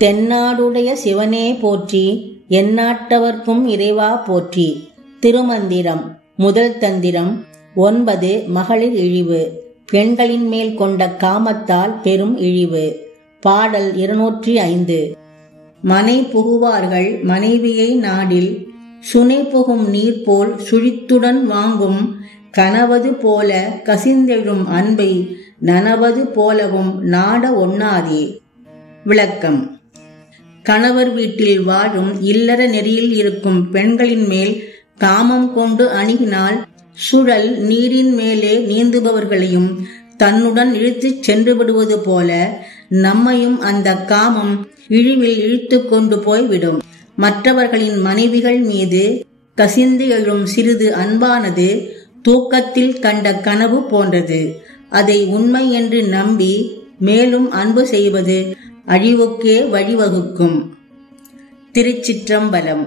தென்னாடுடைய சிவனே போற்றி, எந்நாட்டவர்க்கும் இறைவா போற்றி. திருமந்திரம். முதல் தந்திரம். 9. மகளிர் இழிவு. பெண்களின் மேல் கொண்ட காமத்தால் பெரும் இழிவு. பாடல் 205. மனை புகுவார்கள் மனைவியை நாடில், சுனை புகும் நீர் போல் சுழித்துடன் வாங்கும், கனவது போல கசிந்தெழும் அன்பை நனவது போலவும் நாட ஒண்ணாதே. விளக்கம். கணவர் வீட்டில் வாழும் இல்லற நெறியில் இருக்கும் பெண்களின் மேல் காமம் கொண்டு அணுகினால் சுழல் நீரின் மேலே நீந்துபவர்களையும் தன்னுடன் இழுத்துச் சென்று விடுவது போல நம்மையும் அந்த காமம் இழிவில் இழுத்து கொண்டு போய்விடும். மற்றவர்களின் மனைவிகள் மீது கசிந்து எழும் சிறிது அன்பானது தூக்கத்தில் கண்ட கனவு போன்றது. அதை உண்மை என்று நம்பி மேலும் அன்பு செய்வது அழிவுக்கே வழிவகுக்கும். திருச்சிற்றம்பலம்.